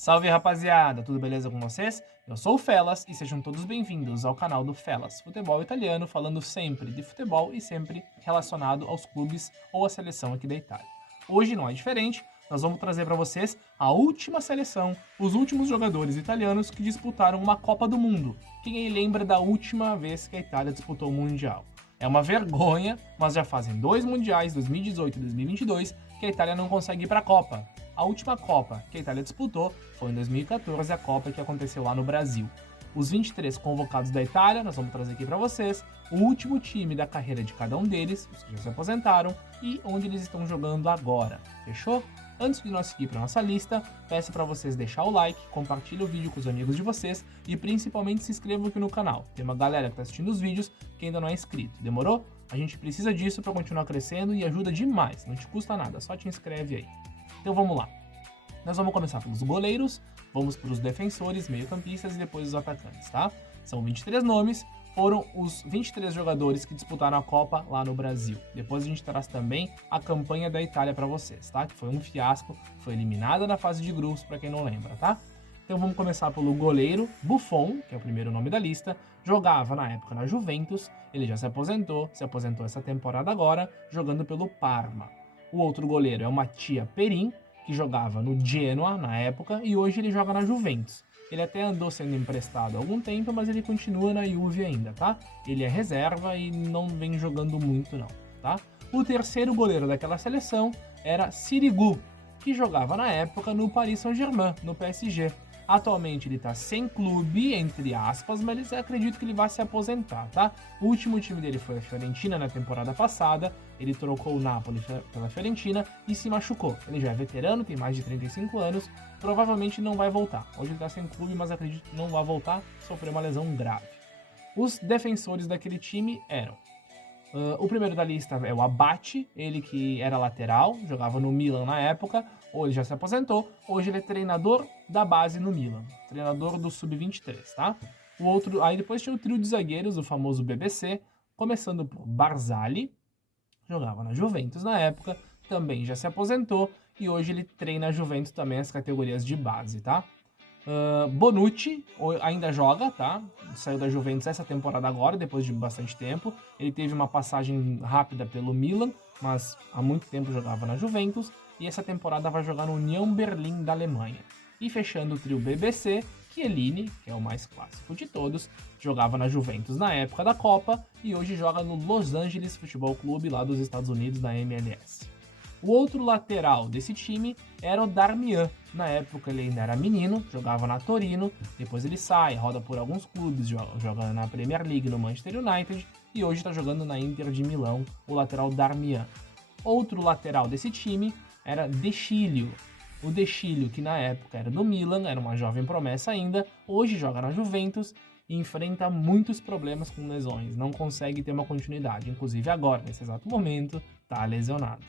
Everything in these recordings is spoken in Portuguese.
Salve rapaziada, tudo beleza com vocês? Eu sou o Felas e sejam todos bem-vindos ao canal do Felas, futebol italiano, falando sempre de futebol e sempre relacionado aos clubes ou à seleção aqui da Itália. Hoje não é diferente, nós vamos trazer para vocês a última seleção, os últimos jogadores italianos que disputaram uma Copa do Mundo. Quem aí lembra da última vez que a Itália disputou o Mundial? É uma vergonha, mas já fazem dois mundiais, 2018 e 2022, que a Itália não consegue ir para a Copa. A última Copa que a Itália disputou foi em 2014, a Copa que aconteceu lá no Brasil. Os 23 convocados da Itália, nós vamos trazer aqui para vocês, o último time da carreira de cada um deles, os que já se aposentaram, e onde eles estão jogando agora. Fechou? Antes de nós seguir para nossa lista, peço para vocês deixar o like, compartilhe o vídeo com os amigos de vocês e principalmente se inscrevam aqui no canal. Tem uma galera que está assistindo os vídeos que ainda não é inscrito, demorou? A gente precisa disso para continuar crescendo e ajuda demais, não te custa nada, só te inscreve aí. Então vamos lá. Nós vamos começar pelos goleiros, vamos para os defensores, meio-campistas e depois os atacantes, tá? São 23 nomes, foram os 23 jogadores que disputaram a Copa lá no Brasil. Depois a gente traz também a campanha da Itália para vocês, tá? Que foi um fiasco, foi eliminada na fase de grupos, para quem não lembra, tá? Então vamos começar pelo goleiro Buffon, que é o primeiro nome da lista, jogava na época na Juventus, ele já se aposentou essa temporada agora, jogando pelo Parma. O outro goleiro é o Mattia Perin, que jogava no Genoa na época e hoje ele joga na Juventus. Ele até andou sendo emprestado há algum tempo, mas ele continua na Juve ainda, tá? Ele é reserva e não vem jogando muito não, tá? O terceiro goleiro daquela seleção era Sirigu, que jogava na época no Paris Saint-Germain, no PSG. Atualmente ele tá sem clube, entre aspas, mas acredito que ele vai se aposentar, tá? O último time dele foi a Fiorentina na temporada passada, ele trocou o Napoli pela Fiorentina e se machucou. Ele já é veterano, tem mais de 35 anos, provavelmente não vai voltar. Hoje ele tá sem clube, mas acredito que não vai voltar, sofreu uma lesão grave. Os defensores daquele time eram o primeiro da lista é o Abate, ele que era lateral, jogava no Milan na época, ou ele já se aposentou, hoje ele é treinador da base no Milan, treinador do Sub-23, tá? O outro, aí depois tinha o trio de zagueiros, o famoso BBC, começando por Barzali, jogava na Juventus na época, também já se aposentou, e hoje ele treina a Juventus também as categorias de base, tá? Bonucci ainda joga, tá? Saiu da Juventus essa temporada agora, depois de bastante tempo. Ele teve uma passagem rápida pelo Milan, mas há muito tempo jogava na Juventus. E essa temporada vai jogar no União Berlim da Alemanha. E fechando o trio BBC, Chiellini, que é o mais clássico de todos, jogava na Juventus na época da Copa e hoje joga no Los Angeles Futebol Clube lá dos Estados Unidos, da MLS. O outro lateral desse time era o Darmian. Na época ele ainda era menino, jogava na Torino, depois ele sai, roda por alguns clubes, joga na Premier League no Manchester United e hoje está jogando na Inter de Milão, o lateral Darmian. Outro lateral desse time era De Sciglio. O De Sciglio, que na época era do Milan, era uma jovem promessa ainda, hoje joga na Juventus e enfrenta muitos problemas com lesões, não consegue ter uma continuidade, inclusive agora, nesse exato momento, está lesionado.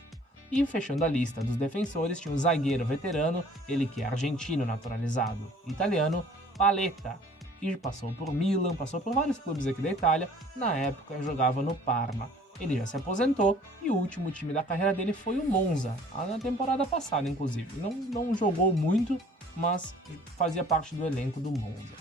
E fechando a lista dos defensores, tinha um zagueiro veterano, ele que é argentino naturalizado italiano, Paletta, que passou por Milan, passou por vários clubes aqui da Itália, na época jogava no Parma. Ele já se aposentou e o último time da carreira dele foi o Monza, na temporada passada inclusive. Não jogou muito, mas fazia parte do elenco do Monza.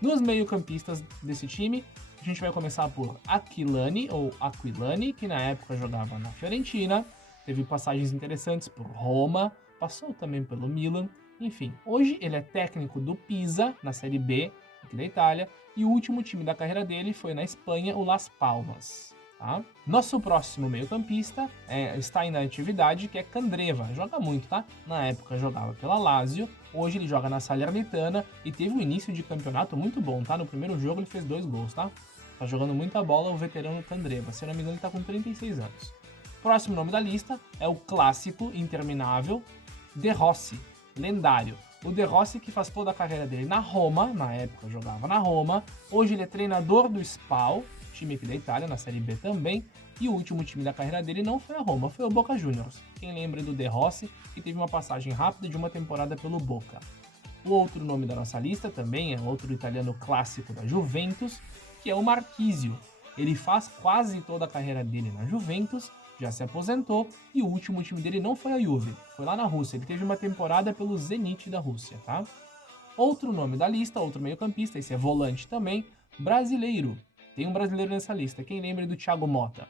Nos meio-campistas desse time, a gente vai começar por Aquilani, ou Aquilani, que na época jogava na Fiorentina, teve passagens interessantes por Roma, passou também pelo Milan, enfim. Hoje ele é técnico do Pisa, na Série B, aqui da Itália, e o último time da carreira dele foi na Espanha, o Las Palmas. Tá? Nosso próximo meio-campista está ainda na atividade, que é Candreva, joga muito, tá? Na época jogava pela Lazio, hoje ele joga na Salernitana e teve um início de campeonato muito bom, tá? No primeiro jogo ele fez 2 gols, tá? Tá jogando muita bola o veterano Candreva, se eu não me engano ele tá com 36 anos. Próximo nome da lista é o clássico interminável De Rossi, lendário. O De Rossi que faz toda a carreira dele na Roma, na época jogava na Roma, hoje ele é treinador do Spal, time aqui da Itália, na Série B também, e o último time da carreira dele não foi a Roma, foi o Boca Juniors. Quem lembra do De Rossi, que teve uma passagem rápida de uma temporada pelo Boca. O outro nome da nossa lista também é outro italiano clássico da Juventus, que é o Marchisio. Ele faz quase toda a carreira dele na Juventus, já se aposentou, e o último time dele não foi a Juve, foi lá na Rússia. Ele teve uma temporada pelo Zenit da Rússia, tá? Outro nome da lista, outro meio-campista, esse é volante também, brasileiro. Tem um brasileiro nessa lista. Quem lembra do Thiago Motta?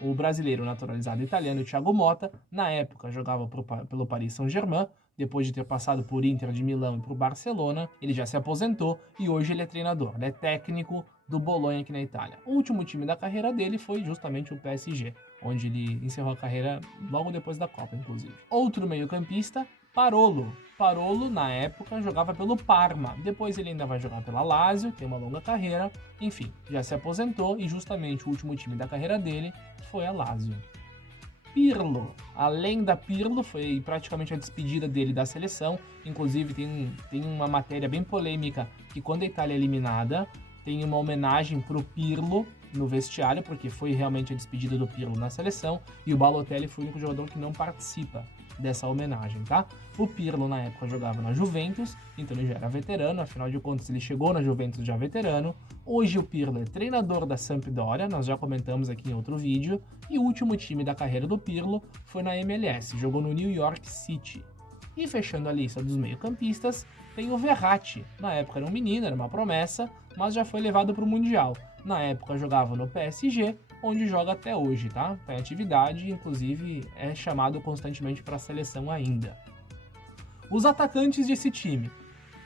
O brasileiro naturalizado italiano Thiago Motta, na época jogava pelo Paris Saint-Germain, depois de ter passado por Inter de Milão e por Barcelona, ele já se aposentou e hoje ele é treinador, ele é técnico do Bologna aqui na Itália. O último time da carreira dele foi justamente o PSG, onde ele encerrou a carreira logo depois da Copa, inclusive. Outro meio-campista, Parolo. Parolo, na época, jogava pelo Parma. Depois ele ainda vai jogar pela Lazio, tem uma longa carreira. Enfim, já se aposentou e justamente o último time da carreira dele foi a Lazio. Pirlo. Além da Pirlo, foi praticamente a despedida dele da seleção. Inclusive tem uma matéria bem polêmica que quando a Itália é eliminada, tem uma homenagem pro Pirlo no vestiário, porque foi realmente a despedida do Pirlo na seleção, e o Balotelli foi o único jogador que não participa dessa homenagem, tá? O Pirlo na época jogava na Juventus, então ele já era veterano, afinal de contas ele chegou na Juventus já veterano. Hoje o Pirlo é treinador da Sampdoria, nós já comentamos aqui em outro vídeo, e o último time da carreira do Pirlo foi na MLS, jogou no New York City. E fechando a lista dos meio-campistas, tem o Verratti. Na época era um menino, era uma promessa, mas já foi levado para o Mundial. Na época jogava no PSG, onde joga até hoje, tá? Tá em atividade, inclusive é chamado constantemente para a seleção ainda. Os atacantes desse time.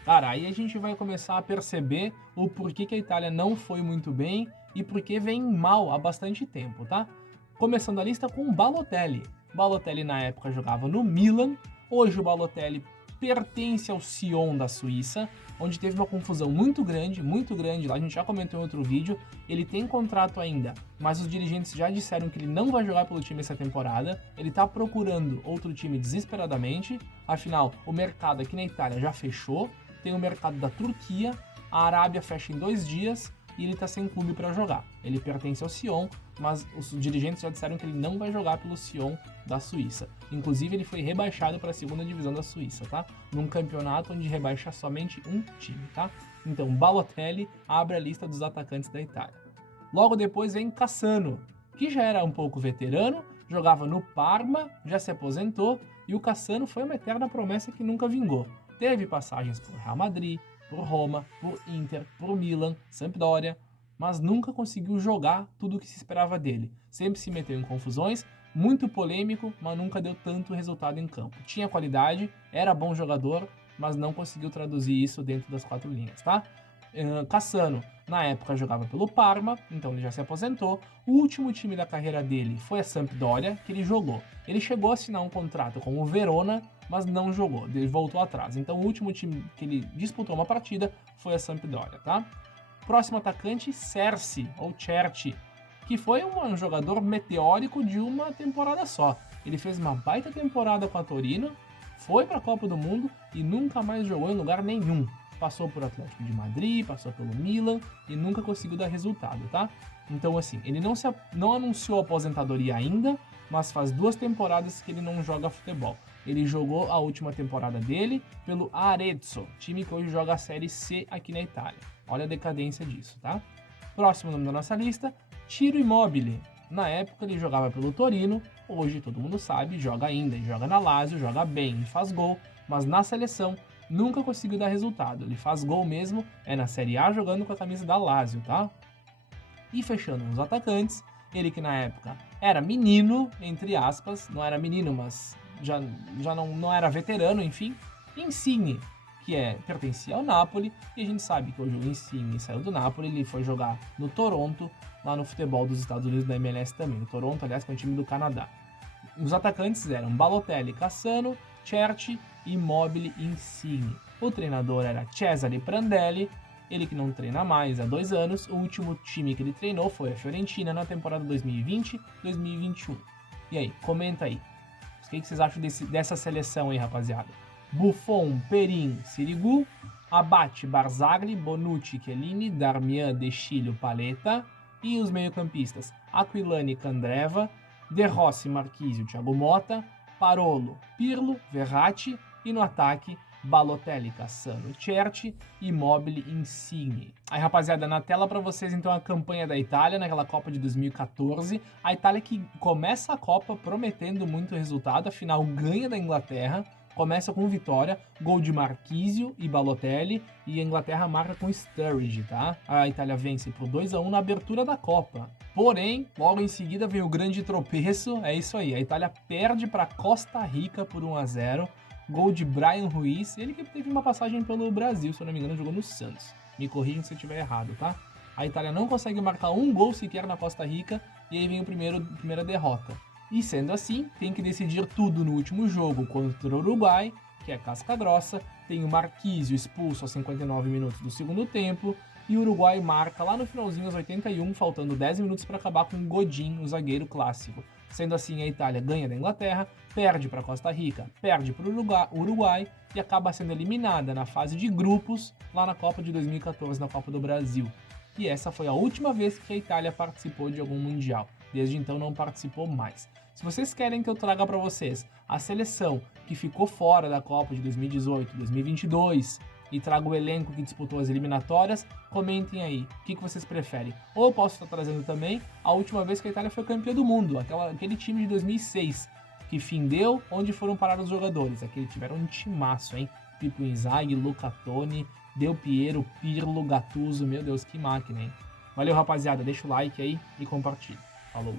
Cara, aí a gente vai começar a perceber o porquê que a Itália não foi muito bem e porquê vem mal há bastante tempo, tá? Começando a lista com o Balotelli. Balotelli na época jogava no Milan, hoje o Balotelli pertence ao Sion da Suíça, onde teve uma confusão muito grande lá, a gente já comentou em outro vídeo, ele tem contrato ainda, mas os dirigentes já disseram que ele não vai jogar pelo time essa temporada, ele tá procurando outro time desesperadamente, afinal, o mercado aqui na Itália já fechou, tem o mercado da Turquia, a Arábia fecha em 2 dias, e ele tá sem clube para jogar. Ele pertence ao Sion, mas os dirigentes já disseram que ele não vai jogar pelo Sion da Suíça. Inclusive, ele foi rebaixado para a segunda divisão da Suíça, tá? Num campeonato onde rebaixa somente um time, tá? Então, Balotelli abre a lista dos atacantes da Itália. Logo depois vem Cassano, que já era um pouco veterano, jogava no Parma, já se aposentou, e o Cassano foi uma eterna promessa que nunca vingou. Teve passagens por Real Madrid, por Roma, por Inter, por Milan, Sampdoria, mas nunca conseguiu jogar tudo o que se esperava dele. Sempre se meteu em confusões, muito polêmico, mas nunca deu tanto resultado em campo. Tinha qualidade, era bom jogador, mas não conseguiu traduzir isso dentro das 4 linhas, tá? Cassano, na época, jogava pelo Parma, então ele já se aposentou. O último time da carreira dele foi a Sampdoria, que ele jogou. Ele chegou a assinar um contrato com o Verona, mas não jogou, ele voltou atrás. Então o último time que ele disputou uma partida foi a Sampdoria, tá? Próximo atacante, Cerci, ou Cerci, que foi um jogador meteórico de uma temporada só. Ele fez uma baita temporada com a Torino, foi para a Copa do Mundo e nunca mais jogou em lugar nenhum. Passou por Atlético de Madrid, passou pelo Milan e nunca conseguiu dar resultado, tá? Então, assim, ele não anunciou a aposentadoria ainda, mas faz 2 temporadas que ele não joga futebol. Ele jogou a última temporada dele pelo Arezzo, time que hoje joga a Série C aqui na Itália. Olha a decadência disso, tá? Próximo nome da nossa lista, Ciro Immobile. Na época ele jogava pelo Torino, hoje todo mundo sabe, joga ainda, e joga na Lazio, joga bem, faz gol, mas na seleção nunca conseguiu dar resultado. Ele faz gol mesmo, é na Série A jogando com a camisa da Lazio, tá? E fechando os atacantes, ele que na época era menino, entre aspas, não era menino, mas já não era veterano, enfim, Insigne, que pertencia ao Napoli, e a gente sabe que hoje o Insigne saiu do Napoli, ele foi jogar no Toronto, lá no futebol dos Estados Unidos, da MLS também. O Toronto, aliás, que é um time do Canadá. Os atacantes eram Balotelli, Cassano, Cerci, Immobile e Insigne. O treinador era Cesare Prandelli, ele que não treina mais há 2 anos. O último time que ele treinou foi a Fiorentina na temporada 2020-2021. E aí, comenta aí. O que vocês acham dessa seleção aí, rapaziada? Buffon, Perin, Sirigu, Abate, Barzagli, Bonucci, Chiellini, Darmian, De Sciglio, Paletta. E os meio-campistas, Aquilani, Candreva, De Rossi, Marquisio, Thiago Motta, Parolo, Pirlo, Verratti. E no ataque, Balotelli, Cassano, Cerci, Immobile, Insigne. Aí, rapaziada, na tela para vocês então a campanha da Itália naquela Copa de 2014. A Itália que começa a Copa prometendo muito resultado, afinal ganha da Inglaterra, começa com vitória, gol de Marquisio e Balotelli, e a Inglaterra marca com Sturridge, tá? A Itália vence por 2-1 na abertura da Copa. Porém, logo em seguida vem o grande tropeço, é isso aí, a Itália perde para Costa Rica por 1-0, gol de Brian Ruiz, ele que teve uma passagem pelo Brasil, se eu não me engano, jogou no Santos. Me corrijam se eu estiver errado, tá? A Itália não consegue marcar um gol sequer na Costa Rica, e aí vem a primeira derrota. E sendo assim, tem que decidir tudo no último jogo contra o Uruguai, que é casca grossa, tem o Marquisio expulso aos 59 minutos do segundo tempo, e o Uruguai marca lá no finalzinho aos 81, faltando 10 minutos para acabar com o Godin, o zagueiro clássico. Sendo assim, a Itália ganha da Inglaterra, perde para Costa Rica, perde para o Uruguai e acaba sendo eliminada na fase de grupos lá na Copa de 2014, na Copa do Brasil. E essa foi a última vez que a Itália participou de algum Mundial. Desde então não participou mais. Se vocês querem que eu traga para vocês a seleção que ficou fora da Copa de 2018, 2022 e traga o elenco que disputou as eliminatórias, comentem aí o que vocês preferem. Ou eu posso estar trazendo também a última vez que a Itália foi campeã do mundo, aquele time de 2006, que findeu onde foram parar os jogadores. Aquele tiveram um timaço, hein? Pippo Inzaghi, Luca Toni, Del Piero, Pirlo, Gattuso, meu Deus, que máquina, hein? Valeu, rapaziada, deixa o like aí e compartilha. Falou!